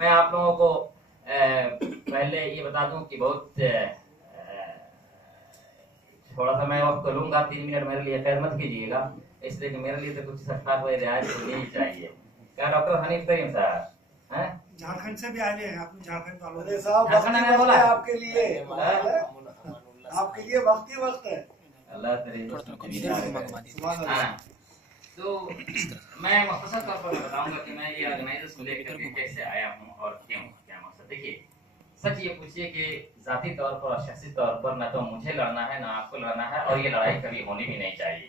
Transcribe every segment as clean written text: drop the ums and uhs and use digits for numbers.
मैं आप लोगों को पहले ये बता दूं कि बहुत थोड़ा सा मैं वक्त लूंगा, 3 मिनट मेरे लिए खैर मत कीजिएगा, इसलिए कि मेरे लिए तो कुछ सरकार कोई रियायत होनी ही चाहिए। क्या डॉक्टर हनीफ करीम साहब हैं? झारखंड से भी आए हैं, आपने झारखंड वालों अरे साहब झारखंड में बोला आपके लिए वक्त ही वक्त है। अल्लाह तेरी तो मैं मुख्तसर तौर पर बताऊंगा कि मैं ये ऑर्गेनाइजर्स को लेकर के कैसे आया हूँ और क्यों, क्या मकसद। देखिए, सच ये पूछिए कि जाती तौर पर और शख्सी तौर पर ना तो मुझे लड़ना है ना आपको लड़ना है, और ये लड़ाई कभी होनी भी नहीं चाहिए।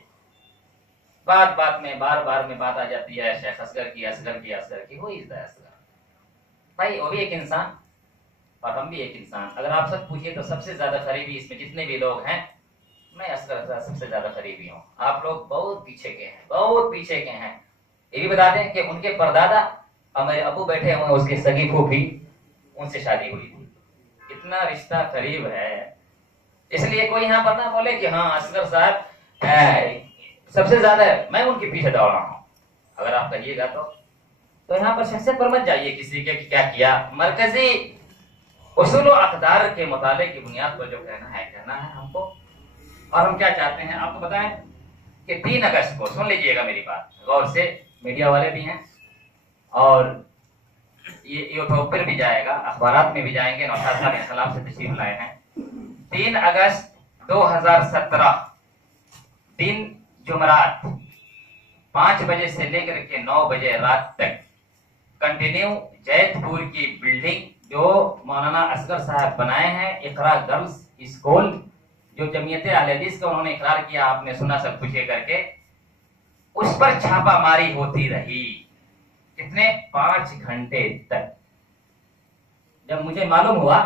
बात बात में बार बार में बात आ जाती है शेख असगर की, असगर की, असगर की। हो इज द असगर भाई, वो भी एक इंसान और हम भी एक इंसान। अगर आप सब पूछिए तो सबसे ज्यादा करीबी इसमें जितने भी लोग हैं, मैं असगर सबसे ज्यादा करीबी हूँ। आप लोग बहुत पीछे के हैं, बहुत पीछे के हैं। ये भी बता दें कि उनके परदादा और मेरे अबू बैठे हुए, उसके सगी फूफी, उनसे शादी हुई थी। इतना रिश्ता करीब है, इसलिए कोई यहाँ पर ना बोले कि हाँ असगर साहब सबसे ज्यादा है, मैं उनके पीछे दौड़ रहा हूँ। अगर आप कहिएगा तो यहाँ पर शख्सियत पर मत जाइए किसी के कि क्या किया। मरकजी उसूल व अक़दार के मुताले की बुनियाद पर जो कहना है हमको। और हम क्या चाहते हैं आपको बताएं कि 3 अगस्त को, सुन लीजिएगा मेरी बात गौर से, मीडिया वाले भी हैं और ये यूट्यूब पर भी जाएगा, अखबारात में भी जाएंगे। नौशाद साहब इस्लाम से तशरीफ लाए हैं। 3 अगस्त 2017 दिन जुमरात 5 बजे से लेकर के 9 बजे रात तक कंटिन्यू जैतपुर की बिल्डिंग जो मौलाना असगर साहब बनाए हैं, इकरा गर्ल्स स्कूल, जो जमीयत अहले हदीस का उन्होंने इकरार किया, आपने सुना सब कुछ ये करके, उस पर छापामारी होती रही। कितने? 5 घंटे तक। जब मुझे मालूम हुआ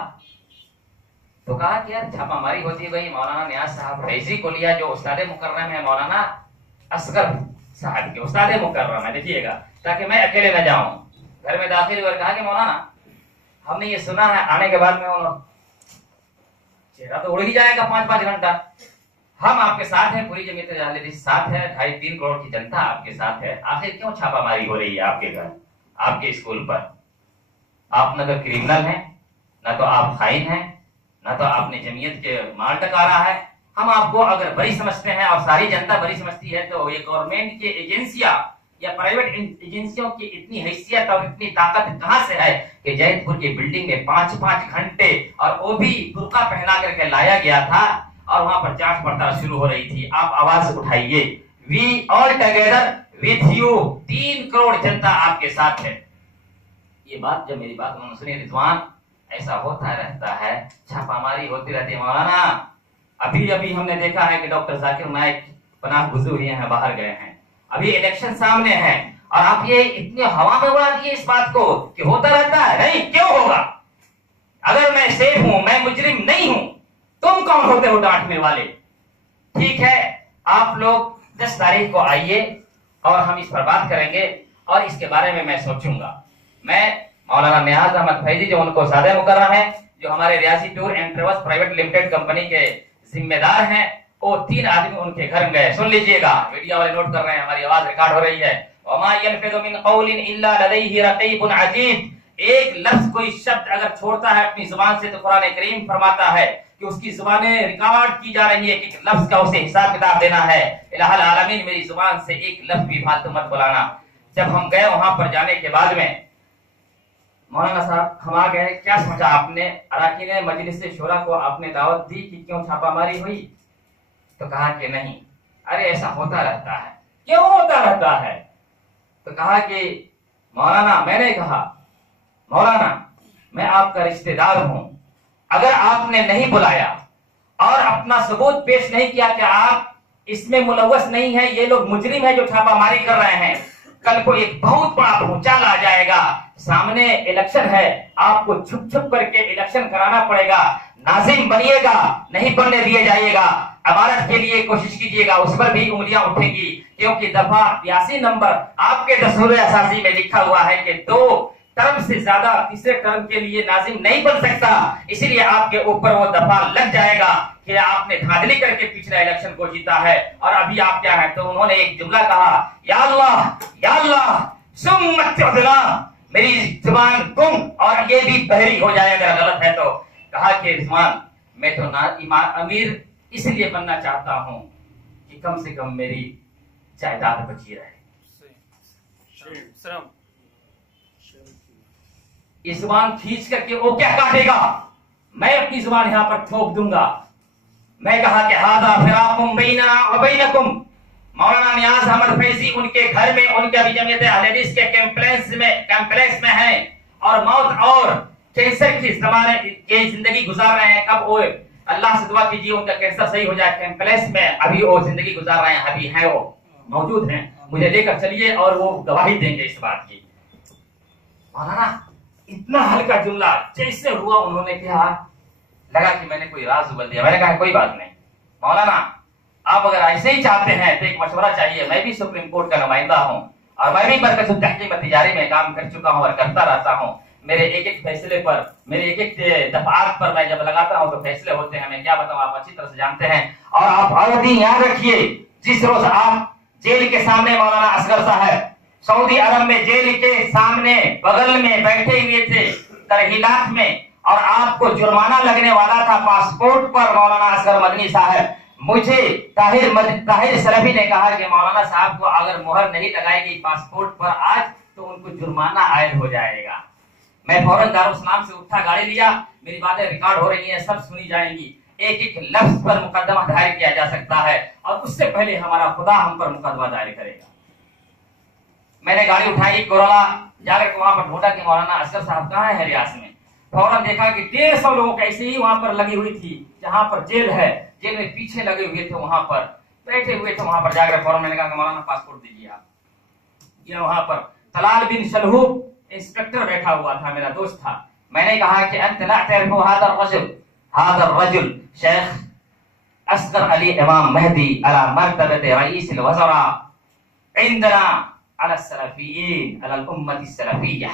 तो कहा कि यार छापामारी होती गई। मौलाना नियाज साहब फैजी को लिया, जो उस्ताद मुकर्रम है मौलाना असगर साहब के, उस्ताद मुकर्रम है, देखिएगा, ताकि मैं अकेले न जाऊं। घर में दाखिल हुआ, कहा कि मौलाना हमने ये सुना है, आने के बाद में उन्होंने चेहरा तो उड़ ही जाएगा 5-5 घंटा। हम आपके साथ हैं, पूरी जमीयत अहले हदीस साथ है, 2.5-3 करोड़ की जनता आपके साथ है। आखिर क्यों छापामारी हो रही है आपके घर, आपके स्कूल पर? आप न तो क्रिमिनल हैं, न तो आप खाइन हैं, न तो आपने जमीयत के माल टकारा है। हम आपको अगर बरी समझते हैं और सारी जनता बरी समझती है, तो ये गवर्नमेंट की एजेंसियां या प्राइवेट एजेंसियों की इतनी हैसियत और इतनी ताकत कहां से है कि जैतपुर की बिल्डिंग में 5-5 घंटे, और वो भी बुर्का पहना करके लाया गया था, और वहां पर जांच पड़ताल शुरू हो रही थी। आप आवाज उठाइए, we all together with you, 3 crore जनता आपके साथ है। ये बात जब मेरी बात उन्होंने सुनी, रिजवान ऐसा होता रहता है, छापामारी होती रहती है। मौलाना अभी अभी हमने देखा है कि डॉक्टर जाकिर नाइक पनाह गुजर हुए हैं, बाहर गए हैं, अभी इलेक्शन सामने है, और आप ये इतनी हवा में उड़ा दिए इस बात को कि होता रहता है। नहीं, क्यों होगा? अगर मैं सेफ हूं, मैं मुजरिम नहीं हूं, तुम कौन होते हो डांटने वाले? ठीक है, आप लोग 10 तारीख को आइए और हम इस पर बात करेंगे, और इसके बारे में मैं सोचूंगा। मैं मौलाना नियाज अहमद फैजी, जो उनको सादे मुकर्रम है, जो हमारे Reasi tour and travels private limited company के जिम्मेदार हैं, वो 3 आदमी उनके घर गए। सुन लीजिएगा, मीडिया वाले नोट कर रहे हैं, हमारी आवाज रिकॉर्ड हो रही है। वमा यल्फिज़ु मिन क़ौलिन इल्ला लदैहि रक़ीबुन अतीद। एक लफ्ज, कोई शब्द अगर छोड़ता है अपनी जुबान से, तो कुरान करीम फरमाता है कि उसकी जुबानें रिकॉर्ड की जा रही है, कि लफ्ज का उसे हिसाब किताब देना है। इलाहुल आलमीन, मेरी जुबान से एक लफ्ज भी फालतू मत बुलाना। जब हम गए वहां पर, जाने के बाद में मौलाना साहब हम आ गए, क्या सोचा आपने? अराकीन मजलिस शूरा को आपने दावत दी कि क्यों छापामारी हुई? तो कहा कि नहीं, अरे ऐसा होता रहता है। क्यों होता रहता है? तो कहा कि मौलाना, मैंने कहा मौलाना मैं आपका रिश्तेदार हूं, अगर आपने नहीं बुलाया और अपना सबूत पेश नहीं किया कि आप इसमें मुलव्वस नहीं है, ये लोग मुजरिम है जो छापामारी कर रहे हैं, कल को एक बहुत बड़ा भूचाल आ जाएगा। सामने इलेक्शन है, आपको छुप छुप करके इलेक्शन कराना पड़ेगा। नाजिम बनिएगा, नहीं बनने दिए जाइएगा। अमानत के लिए कोशिश कीजिएगा, उस पर भी उंगलियां उठेंगी, क्योंकि दफा 82 नंबर आपके दस्तूर असासी में लिखा हुआ है कि 2 टर्म से ज्यादा तीसरे टर्म के लिए नाजिम नहीं बन सकता। इसीलिए आपके ऊपर वो दफा लग जाएगा कि आपने धांधली करके पिछला इलेक्शन को जीता है, और अभी आप क्या है? तो उन्होंने एक जुमला कहा, या अल्लाह सुम्मत उदना, मेरी जुबान गुम और ये भी बहरी हो जाए अगर गलत है तो। कहा कि रिजवान मैं तो ना अमीर इसलिए बनना चाहता हूं कि कम से कम मेरी जायदाद बची रहे। इस जुबान खींच करके वो क्या काटेगा, मैं अपनी जुबान यहां पर ठोक दूंगा। मैं कहा कि हादा फिराकुम बैनना व बैनकुम। मौलाना नियाज अहमद फैजी उनके घर में, उनके अभी जमीयत अहले हदीस के कैंपलेक्स में है और मौत और कैंसर की जमाने की जिंदगी गुजार रहे हैं। कब वो अल्लाह से दुआ कीजिए उनका कैंसर सही हो जाए। कैंपलेक्स में अभी वो जिंदगी गुजार रहे हैं, अभी हैं, वो मौजूद हैं। मुझे लेकर चलिए और वो गवाही देंगे इस बात की। मौलाना इतना हल्का जुमला जैसे हुआ, उन्होंने कहा लगा कि मैंने कोई राज उगल दिया। मैंने कहा कोई बात नहीं मौलाना, आप अगर ऐसे ही चाहते हैं तो एक मशवरा चाहिए। मैं भी सुप्रीम कोर्ट का नुमाइंदा हूं और मैं भी मरकज़ुत तहकीम व तिजारी में काम कर चुका हूं और करता रहता हूं। मेरे एक एक फैसले पर, मेरे एक एक दफात पर मैं जब लगाता हूं तो फैसले होते हैं। मैं क्या बताऊं, आप अच्छी तरह से जानते हैं। और आप और भी याद रखिए, जिस रोज आप जेल के सामने मौलाना असगर साहब सऊदी अरब में जेल के सामने बगल में बैठे हुए थे तरहीलात में, और आपको जुर्माना लगने वाला था पासपोर्ट पर, मौलाना असगर मदनी साहब, मुझे ताहिर सलफी ने कहा कि मौलाना साहब को अगर मुहर नहीं लगाएगी पासपोर्ट पर आज तो उनको जुर्माना आयद हो जाएगा। मैं फौरन दारुस्सलाम से उठा, गाड़ी लिया, मेरी बातें रिकॉर्ड हो रही हैं, सब सुनी जाएंगी। एक एक लफ्ज पर मुकदमा दायर किया जा सकता है और उससे पहले हमारा खुदा हम पर मुकदमा दायर करेगा। मैंने गाड़ी उठाई, कोरोला जाकर के वहां पर ढूंढा कि मौलाना असगर साहब कहाँ है रियाज में। फौरन देखा कि 150 लोग ऐसे ही वहां पर लगी हुई थी, जहां पर जेल है, जेल में पीछे लगे हुए थे, वहां पर बैठे हुए थे। वहां पर जाकर फौरन मैंने कहा कि मौलाना पासपोर्ट दीजिए आप। ये वहां पर तलाल बिन शलहूब इंस्पेक्टर बैठा हुआ था, मेरा दोस्त था। मैंने कहा कि अंत ला तअरिफु हादर रजुल शेख असगर अली इमाम मेहदी अला मर्तबत रईस वज़रा इंदना अला सलफिय्यीन अला उम्मती सलफिय्या।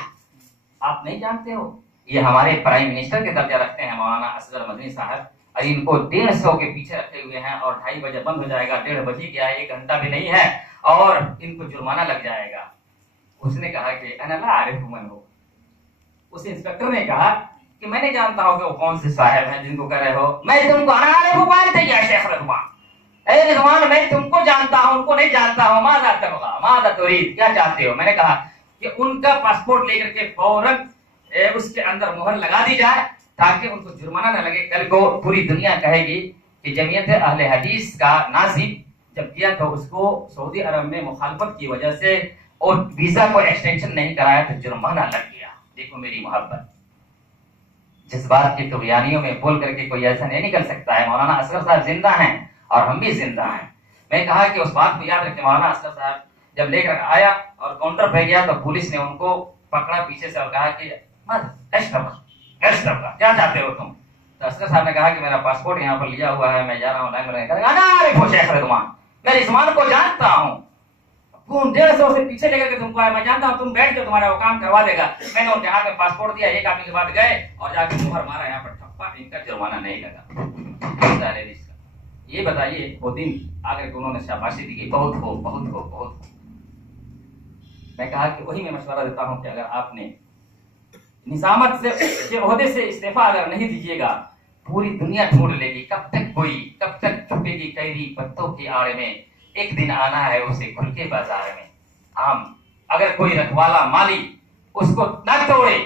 आप नहीं जानते हो, ये हमारे प्राइम मिनिस्टर के दर्जा रखते हैं मौलाना असगर मदनी साहब, और इनको 150 के पीछे रखे हुए हैं और 2:30 बजे बंद हो जाएगा। 1:30 बजे क्या है, 1 घंटा भी नहीं है और इनको जुर्माना लग जाएगा। उसने कहा कि अना ला आरिफु मन हो। उस इंस्पेक्टर ने कहा कि मैं नहीं जानता हूं कि वो कौन से साहब हैं जिनको कह रहे हो। मैं तुमको अना आरिफु मानते या शेख रिजवान, ए रिजवान मैं तुमको जानता हूं, उनको नहीं जानता हूं। मादा तबगा मादा तुरीद, क्या चाहते हो। मैंने कहा कि उनका पासपोर्ट लेकर के फौरन उसके अंदर मुहर लगा दी जाए ताकि उनको जुर्माना न लगे। कल को पूरी दुनिया कहेगी कि जमीयत अहले हदीस का नाज़िम जब किया तो उसको सऊदी अरब में मुखालफत की वजह से और वीजा को एक्सटेंशन नहीं कराया तो जुर्माना लग गया। देखो मेरी मोहब्बत, जिस बात की तुगयानियों में बोल करके कोई ऐसा नहीं निकल सकता है। मौलाना असगर साहब जिंदा हैं और हम भी जिंदा हैं। मैं कहा कि उस बात को याद रखें। मौलाना असगर साहब जब लेकर आया और काउंटर पे गया तो पुलिस ने उनको पकड़ा पीछे से और कहा कि क्या चाहते हो तुम। तो असगर साहब ने कहा कि मेरा पासपोर्ट यहाँ पर लिया हुआ है, मैं जा रहा हूँ लाइन में। मैं रिजवान को जानता हूँ, 150 से पीछे लेकर के तुमको आया, मैं जानता हूँ तुम बैठ के तुम्हारा वो काम करवा देगा। मैंने उनके हाथ में पासपोर्ट दिया, एक आदमी के बाद गए और जाकर मुहर मारा यहाँ पर ठप्पा, इनका जुर्माना नहीं लगा। ये बताइए वो दिन आकर उन्होंने शाबाशी दी, बहुत हो बहुत हो बहुत हो। मैं कहा कि वही मैं मशवरा देता हूं कि अगर आपने निजामत से ओहदे से इस्तीफा अगर नहीं दीजिएगा, पूरी दुनिया ढूंढ लेगी कब तक छुपेगी कैदी पत्तों की आड़ में। एक दिन आना है उसे खुल के बाजार में। हम अगर कोई रखवाला माली उसको न तोड़े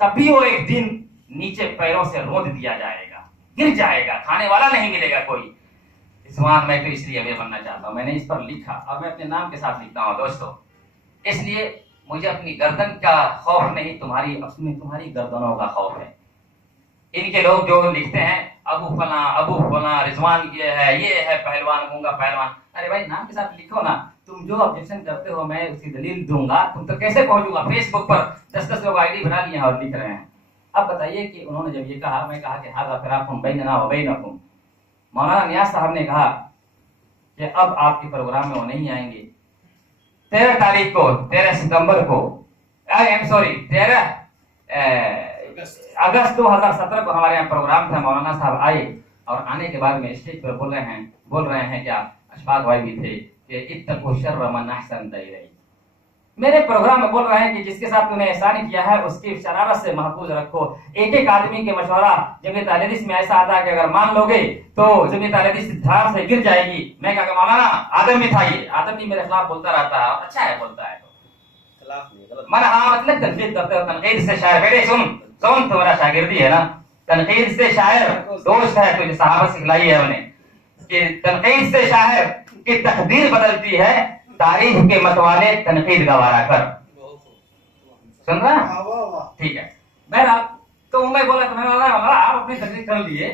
तब भी वो एक दिन नीचे पैरों से रोंद दिया जाएगा, गिर जाएगा, खाने वाला नहीं मिलेगा कोई। रिजवान मैं तो इसलिए अमीर बनना चाहता हूं। मैंने इस पर लिखा और मैं अपने नाम के साथ लिखता हूं दोस्तों, इसलिए मुझे अपनी गर्दन का खौफ नहीं, तुम्हारी गर्दनों का खौफ है। इनके लोग जो लिखते हैं अबू फला रिजवान ये है पहलवान, गूंगा पहलवान। अरे भाई नाम के साथ लिखो ना। तुम जो ऑब्जेक्शन करते हो मैं उसकी दलील दूंगा, तुम तो कैसे पहुंचूंगा। फेसबुक पर 10-10 लोग आईडी बना लिए हैं और लिख रहे हैं। अब बताइए कि उन्होंने जब ये कहा, मैं कहा कि हाज़ा फिराकुम बैनना व बैनकुम। मौलाना नियाज़ साहब ने कहा कि अब आपके प्रोग्राम में वो नहीं आएंगे। 13 सितंबर को 13 अगस्त 2017 को हमारे यहाँ प्रोग्राम था। मौलाना साहब आए और आने के बाद में स्टेज पर बोल रहे हैं क्या अशफाक भाई भी थे कि इत्तक़ू शर्र मन अहसन इलैकुम, मेरे प्रोग्राम में बोल रहे हैं कि जिसके साथ तूने एहसान किया है उसकी शरारत से महफूज रखो। एक एक आदमी के मशवरा जमीयत अहले हदीस में ऐसा आता है कि अगर मान लोगे तो जमीयत अहले हदीस धार से गिर जाएगी। मैं कहा मौलाना आदम भी था, ये आदम भी मेरे खिलाफ बोलता रहता है, अच्छा है बोलता है तो मन हाँ मतलब तनकीद करते हो। तनकीद से शायर बेटे सुन सुन, तुम्हारा शागिर्दी है ना, तनकीद से शायर दोस्त है, तुझे सहाबत सिखलाई है हमने कि तनकीद से शायर की तकदीर बदलती है, तारीफ के मतवाले तनकीद गवारा कर। सुन रहा? ठीक है। बहरहाल तो मैं बोला आप अपनी तकरीर कर लिए,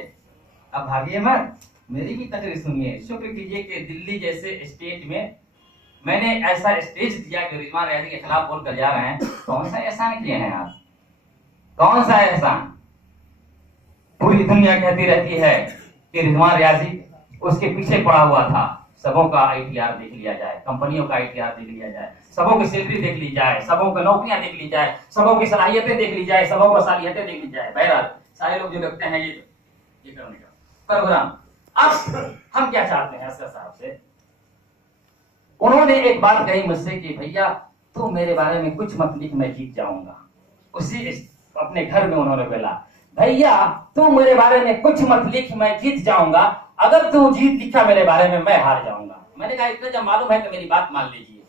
अब भागिए मत, मेरी भी तकरीर सुनिए। शुक्र कीजिए कि दिल्ली जैसे स्टेट में मैंने ऐसा स्टेज दिया कि रिजवान रियाजी के खिलाफ बोलकर जा रहे हैं। कौन सा एहसान किए हैं आप? कौन सा एहसान? पूरी दुनिया कहती रहती है कि रिजवान रियाजी उसके पीछे पड़ा हुआ था। सबों का आईटीआर देख लिया जाए, कंपनियों का आईटीआर देख लिया जाए, सबों की सैलरी देख ली जाए, सबों की नौकरियां देख ली जाए, सबों की सलाहियतें देख ली जाए, सबों की सालियतें देख ली जाए। बहरहाल सारे लोग जो लगते हैं ये करने का प्रोग्राम। अब हम क्या चाहते हैं असगर साहब से? उन्होंने एक बात कही मुझसे कि भैया तू मेरे बारे में कुछ मत लिख, मैं जीत जाऊंगा। उसी अपने घर में उन्होंने बोला भैया तू मेरे बारे में कुछ मत लिख, मैं जीत जाऊंगा, अगर तू जीत लिखा मेरे बारे में मैं हार जाऊंगा। मैंने कहा इतना जब मालूम है तो मेरी बात मान लीजिए,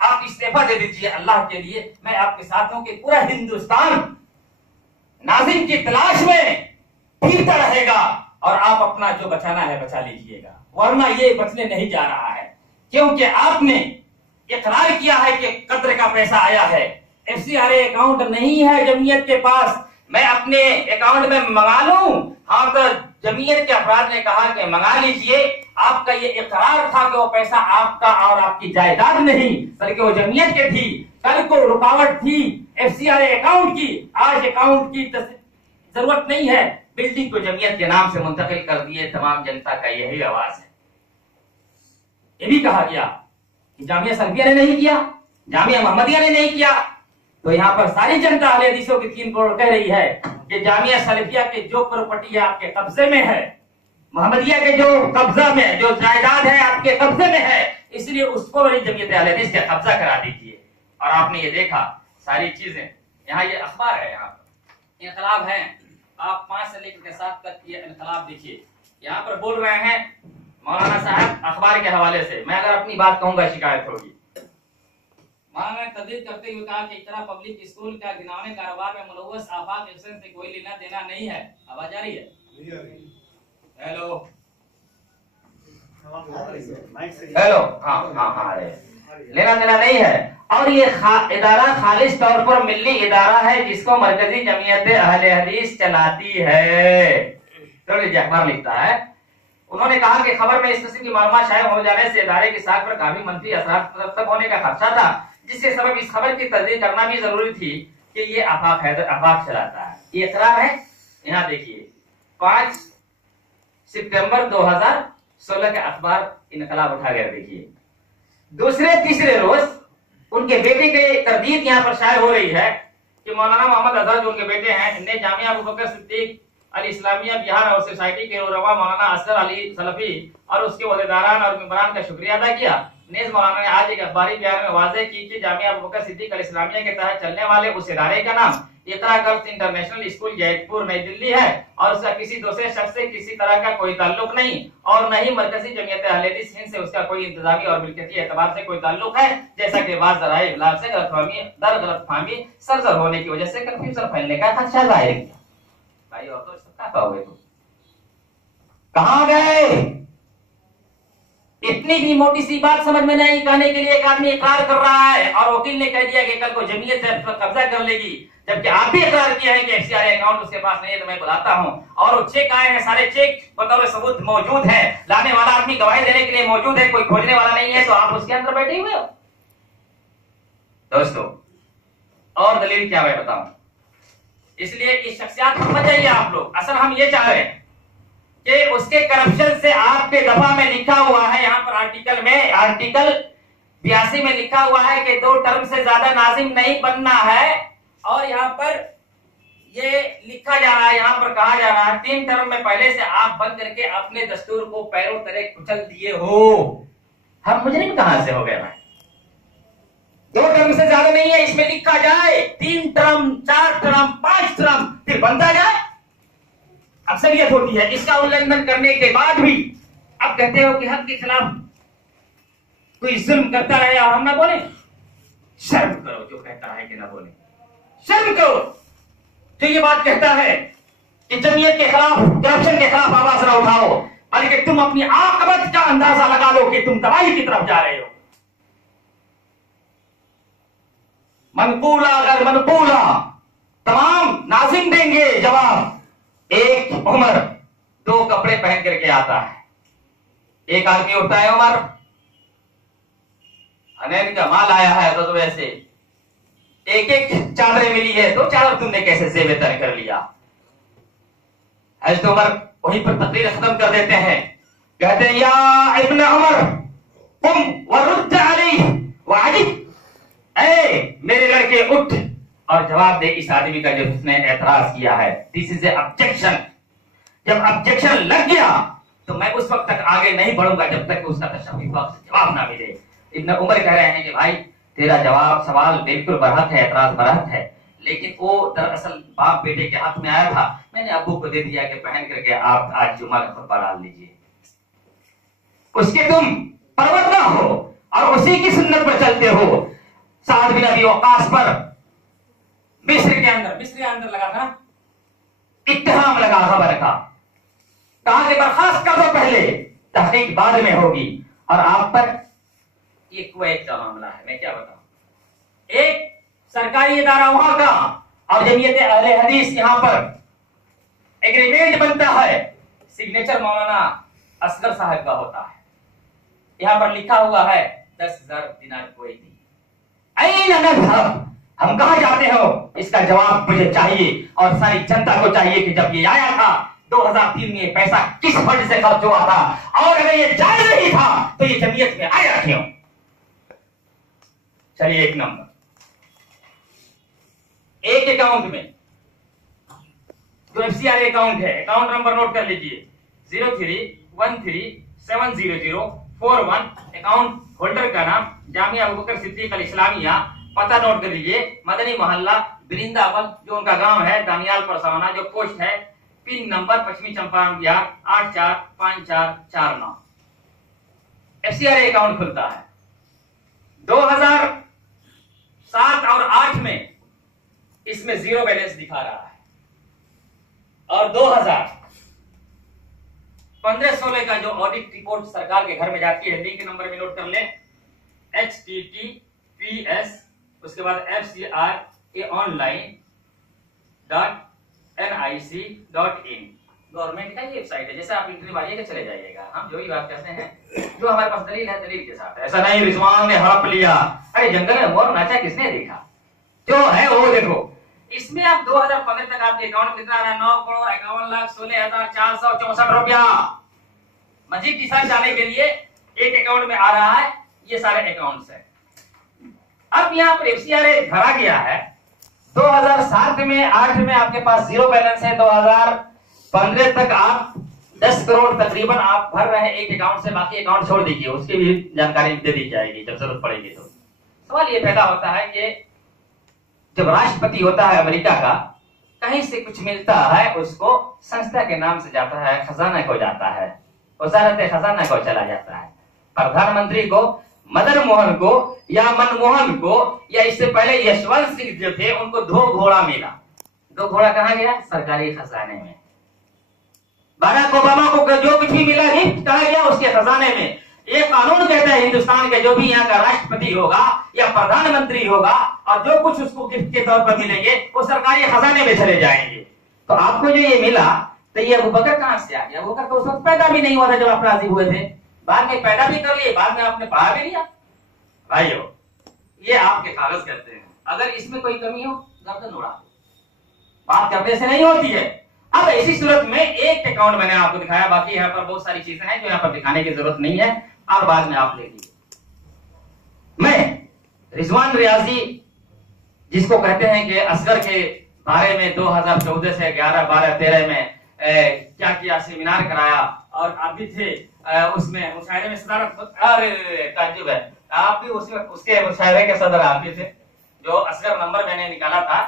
आप इस्तीफा दे दीजिए अल्लाह के लिए, मैं आपके साथ हूं कि पूरा हिंदुस्तान नाज़िम की तलाश में फिरता रहेगा और आप अपना जो बचाना है बचा लीजिएगा, वरना ये बचने नहीं जा रहा है। क्योंकि आपने इकरार किया है कि कद्र का पैसा आया है, एफसीआरए अकाउंट नहीं है जमीयत के पास, मैं अपने अकाउंट में मंगा लूं। हाँ तो जमीयत के अफराद ने कहा कि मंगा लीजिए। आपका ये इकरार था कि वो पैसा आपका और आपकी जायदाद नहीं बल्कि वो जमीयत के थी। कल को रुकावट थी एफसीआरए अकाउंट की, आज अकाउंट की जरूरत नहीं है, बिल्डिंग को जमीयत के नाम से मुंतकिल कर दिए। तमाम जनता का यही आवाज है। ये भी कहा गया कि जामिया सलफिया ने नहीं किया, जामिया मोहम्मदिया ने नहीं किया, तो यहाँ पर सारी जनता अहले हदीसों की 3 करोड़ कह रही है कि जामिया सलफिया के जो प्रॉपर्टी आपके कब्जे में है, मोहम्मदिया के जो कब्जा में जो जायदाद है आपके कब्जे में है, इसलिए उसको बड़ी जमीयत अहले हदीस का कब्जा करा दीजिए। और आपने ये देखा सारी चीजें, यहाँ ये अखबार है, यहाँ पर इनकलाब है, आप 5 से लेकर 7 तक ये इनकलाब देखिए। यहाँ पर बोल रहे हैं मौलाना साहब अखबार के हवाले से, मैं अगर अपनी बात कहूंगा शिकायत होगी। मौलाना ने तदरीर करते हुए कहा कि इतना पब्लिक स्कूल का घिनौने कारोबार में मुलव्वस आफाक एक्शन से कोई लेना देना नहीं है। आवाज आ रही है? हेलो हेलो, हाँ लेना देना नहीं है। और ये इदारा खालिस तौर पर मिल्ली इदारा है जिसको मरकजी जमीयत अहले हदीस चलाती है। तो लीजिए अखबार लिखता है, उन्होंने कहा कि खबर में इस किस्म की मालूमात शाये हो जाने से इदारे की साख पर काफी मंफी असरात मुरतब होने का खदशा था, जिसके सबब इस खबर की तस्दीक करना भी जरूरी थी कि ये आफाक चलाता है। ये इकरार है। यहाँ देखिए 5 सितंबर 2016 का अखबार इनकलाब उठा गया। देखिए दूसरे तीसरे रोज उनके बेटे की तरदीद यहाँ पर शाये हो रही है कि मौलाना मोहम्मद अजहर जो उनके बेटे हैं, इनने जामिया अबू बकर सिद्दीक अल इस्लामिया बिहार और सोसाइटी के रवा मौलाना असगर अली सलफी और उसके वज़ीरान और मेंबरान का शुक्रिया अदा किया। नेज़ मौलाना ने आज एक अखबारी बयान में वाज़ेह की कि जामिया अबू बकर सिद्दीक अल इस्लामिया के तहत चलने वाले उस इदारे का नाम इकरा गर्ल्स इंटरनेशनल स्कूल जैतपुर नई दिल्ली है और उसका किसी दूसरे शख्स से किसी तरह का कोई ताल्लुक नहीं और न ही मरकजी जमीयत अहले हदीस हिंद से उसका कोई इंतजामी और मिल्कियती एतबार से कोई ताल्लुक है, जैसा कि बाज़ ज़राए इब्लाग से गलतफहमी सरजर होने की वजह से कंफ्यूजन फैलने का खदशा जाहिर किया। भाई और तो क्या कहोगे तुम? कहां गए? इतनी भी मोटी सी बात समझ में नहीं कहने के लिए एक आदमी इकरार कर रहा है और वकील ने कह दिया कि कल को जमीयत से कब्जा कर लेगी, जबकि आप भी इकरार किए हैं कि एफसीआरए अकाउंट उसके पास नहीं है। तो मैं बुलाता हूं और वो चेक आए हैं, सारे चेक बतौर सबूत मौजूद है, लाने वाला आदमी गवाही देने के लिए मौजूद है, कोई खोजने वाला नहीं है, तो आप उसके अंदर बैठे हुए हो। दोस्तों और दलील क्या मैं बताऊं, इसलिए इस शख्सियात को मत जाइए आप लोग। असल हम ये चाह रहे हैं कि उसके करप्शन से आपके दफा में लिखा हुआ है, यहाँ पर आर्टिकल 82 में लिखा हुआ है कि 2 टर्म से ज्यादा नाजिम नहीं बनना है और यहाँ पर ये लिखा जा रहा है, यहाँ पर कहा जा रहा है 3 टर्म में पहले से आप बंद करके अपने दस्तूर को पैरों तले कुचल दिए हो। हम मुजरिम कहां से हो गए भाई? 2 टर्म से ज्यादा नहीं है, इसमें लिखा जाए 3 टर्म, 4 टर्म, 5 टर्म, फिर बनता जाए। अक्सरियत होती है, इसका उल्लंघन करने के बाद भी अब कहते हो कि हक के खिलाफ कोई जुल्म करता रहे और हम ना बोले। शर्म करो जो कहता है कि ना बोले, शर्म करो जो ये बात कहता है कि जमीयत के खिलाफ, करप्शन के खिलाफ आवाज ना उठाओ, बल्कि तुम अपनी आकबत का अंदाजा लगा लो कि तुम तबाही की तरफ जा रहे हो। मनकूला अगर मनकूला तमाम नाज़िम देंगे जवाब। एक उमर 2 कपड़े पहन करके आता है, एक आदमी उठता है, उमर हनैन का माल आया है तो वैसे एक एक चादरें मिली है, 2 चादर तुमने कैसे जेब तय कर लिया। हज़रत उमर वहीं पर तकरीर खत्म कर देते हैं, कहते हैं या इब्न उमर कुम वरुद्द अलैहि वाजिब, ए मेरे लड़के उठ और जवाब दे इस आदमी का जो उसने एतराज किया है। This is a objection. जब ऑब्जेक्शन लग गया तो मैं उस वक्त तक आगे नहीं बढ़ूंगा जब तक उसका तशफ़्फ़ी से जवाब ना मिले। इब्न उमर कह रहे हैं कि भाई तेरा जवाब सवाल बिल्कुल बरहक है, एतराज बरहक है, लेकिन वो दरअसल बाप बेटे के हाथ में आया था, मैंने अब्बू को दे दिया कि पहन करके आप आज जुमा का खुतबा डाल लीजिए, उसके तुम परवर ना हो और उसी की सुन्नत पर चलते हो। साद बिन अबी वक्कास पर मिस्र के अंदर लगा था इत्तेहाम लगा खबर का, कहा कि बर्खास्त कर दो पहले, तहकीक बाद में होगी। और आप पर ये कुवैत का मामला है, मैं क्या बताऊं, एक सरकारी इदारा वहां का और जमीयत अहले हदीस यहाँ पर एग्रीमेंट बनता है, सिग्नेचर मौलाना असगर साहब का होता है, यहाँ पर लिखा हुआ है 10,000 दिनार कुवैती। हम कहा जाते हो, इसका जवाब मुझे चाहिए और सारी जनता को चाहिए कि जब ये आया था 2003 में पैसा किस फंड से खर्च हुआ था, और अगर ये जायज नहीं था तो ये जमीयत में आया क्यों। चलिए 1 नंबर, एक अकाउंट में जो एफसीआर अकाउंट है, अकाउंट नंबर नोट कर लीजिए 03137004 अकाउंट होल्डर का नाम जामिया अबू बकर सिद्दीक अल इस्लामिया, पता नोट कर लीजिए मदनी मोहल्ला वृंदावन जो उनका गांव है, दानियाल परसावना, जो पोस्ट है पिन नंबर पश्चिमी चंपारण बिहार 845449। एफसीआर अकाउंट खुलता है 2007 और 8 में, इसमें 0 बैलेंस दिखा रहा है, और 2015-16 का जो ऑडिट रिपोर्ट सरकार के घर में जाती है, लिंक नंबर में नोट कर ले https उसके बाद fcraonline.nic.in, गवर्नमेंट का ये वेबसाइट है। जैसे आप इंटरव्यू वाले के चले जाइएगा, हम जो भी बात करते हैं जो हमारे पास दलील है दलील के साथ, ऐसा नहीं रिजवान ने हड़प लिया, अरे जंगल में मोर नाचा किसने देखा, जो है वो देखो। इसमें आप 2015 तक आपके अकाउंट में कितना आ रहा है, 9,51,16,464 रुपया। मजीद रिसर्च आने के लिए एक अकाउंट में आ रहा है, ये सारे अकाउंट्स है। अब यहाँ पर एफसीआर भरा गया है 2007 में, 8 में आपके पास 0 बैलेंस है, 2015 तक आप 10 करोड़ तकरीबन आप भर रहे हैं एक अकाउंट से, बाकी अकाउंट छोड़ दीजिए, उसकी भी जानकारी दे दी जाएगी जब जरूरत पड़ेगी। तो सवाल ये पैदा होता है कि जब राष्ट्रपति होता है अमेरिका का, कहीं से कुछ मिलता है उसको संस्था के नाम से जाता है, खजाना को जाता है, वजारत खजाना को चला जाता है। प्रधानमंत्री को, मदन मोहन को या मनमोहन को या इससे पहले यशवंत सिंह जो थे उनको 2 घोड़ा मिला। 2 घोड़ा कहाँ गया, सरकारी खजाने में। बराक ओबामा को जो कुछ भी मिला गिफ्ट कहा गया उसके खजाने में। ये कानून कहता है हिंदुस्तान के जो भी यहाँ का राष्ट्रपति होगा या प्रधानमंत्री होगा और जो कुछ उसको गिफ्ट के तौर पर मिलेंगे वो सरकारी खजाने में चले जाएंगे। तो आपको जो ये मिला तो ये अबू बकर कहां से आ गया, अबू बकर तो उस वक्त पैदा भी नहीं हुआ था जब आप राजी हुए थे, बाद में पैदा भी कर लिए, बाद में आपने पढ़ा भी लिया। भाइयों ये आपके कागज कहते हैं, अगर इसमें कोई कमी हो गर्दन उड़ा दो, बात करने से नहीं होती है। अब ऐसी सूरत में एक अकाउंट मैंने आपको दिखाया, बाकी यहाँ पर बहुत सारी चीजें हैं जो यहाँ पर दिखाने की जरूरत नहीं है और बाद में आप ले लीजिए। मैं रिजवान रियाजी जिसको कहते हैं कि असगर के बारे में 2014 से 11, 12, 13 में क्या किया, सेमिनार कराया और आप भी थे उसमें, मुशायरे में सदारत ताज्जुब है, आप भी उसके मुशायरे के सदर आप ही थे। जो असगर नंबर मैंने निकाला था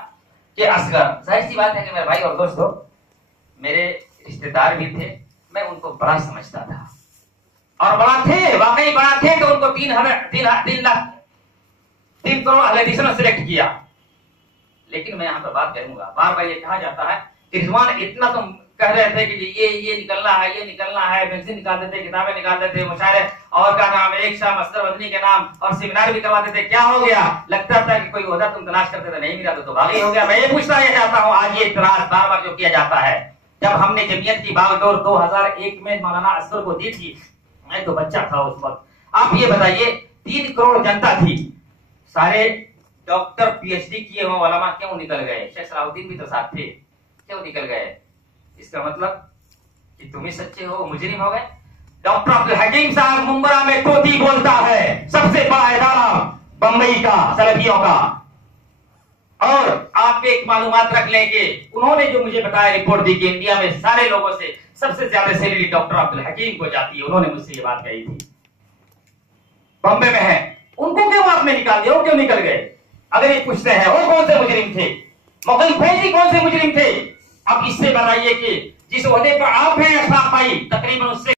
कि असगर, जाहिर सी बात है कि मेरे भाई और दोस्तों मेरे रिश्तेदार भी थे, मैं उनको बड़ा समझता था और बड़ा थे, वाकई बड़ा थे। तो उनको 3 करोड़ अहले हदीस ने सिलेक्ट किया। लेकिन मैं यहाँ पर बात करूंगा, बार बार ये कहा जाता है कि रिजवान इतना तुम कह रहे थे कि ये निकलना है, ये निकलना है, मैगजीन निकालते थे, किताबें निकालते थे, मुशायरे और क्या नाम, एक शाह मस्तर वदनी के नाम और सेमिनार भी करवाते थे, क्या हो गया? लगता था कि कोई ओहदा तुम तलाश करते थे, नहीं मिला तो भागी हो गया। मैं ये पूछना चाहता हूँ, आज ये इतराज बार बार जो किया जाता है, जब हमने जमीयत की बागडोर 2001 में मौलाना असगर को दी थी, मैं तो बच्चा था उस वक्त। आप ये बताइए 3 करोड़ जनता थी, सारे डॉक्टर पीएचडी किए हुए उलमा क्यों निकल गए? शेख सलाहुद्दीन भी तो साथ थे, क्यों निकल गए? इसका मतलब कि तुम ही सच्चे हो, मुजरिम हो गए। डॉक्टर अब्दुल हकीम साहब मुंबरा में तोती बोलता है, सबसे बड़ा इदारा बंबई का सलफियों का। और आप एक मालूमात रख लें कि उन्होंने जो मुझे बताया, रिपोर्ट दी कि इंडिया में सारे लोगों से सबसे ज्यादा सैलरी डॉक्टर अब्दुल हकीम को जाती है। उन्होंने मुझसे ये बात कही थी, बॉम्बे में है। उनको क्यों आपने निकाल दिया? वो क्यों निकल गए? अगर ये पूछते हैं वो कौन से मुजरिम थे, मुगल फैजी कौन से मुजरिम थे? अब इससे बताइए कि जिस ओहदे पर आप हैं अशराफ भाई, तकरीबन उससे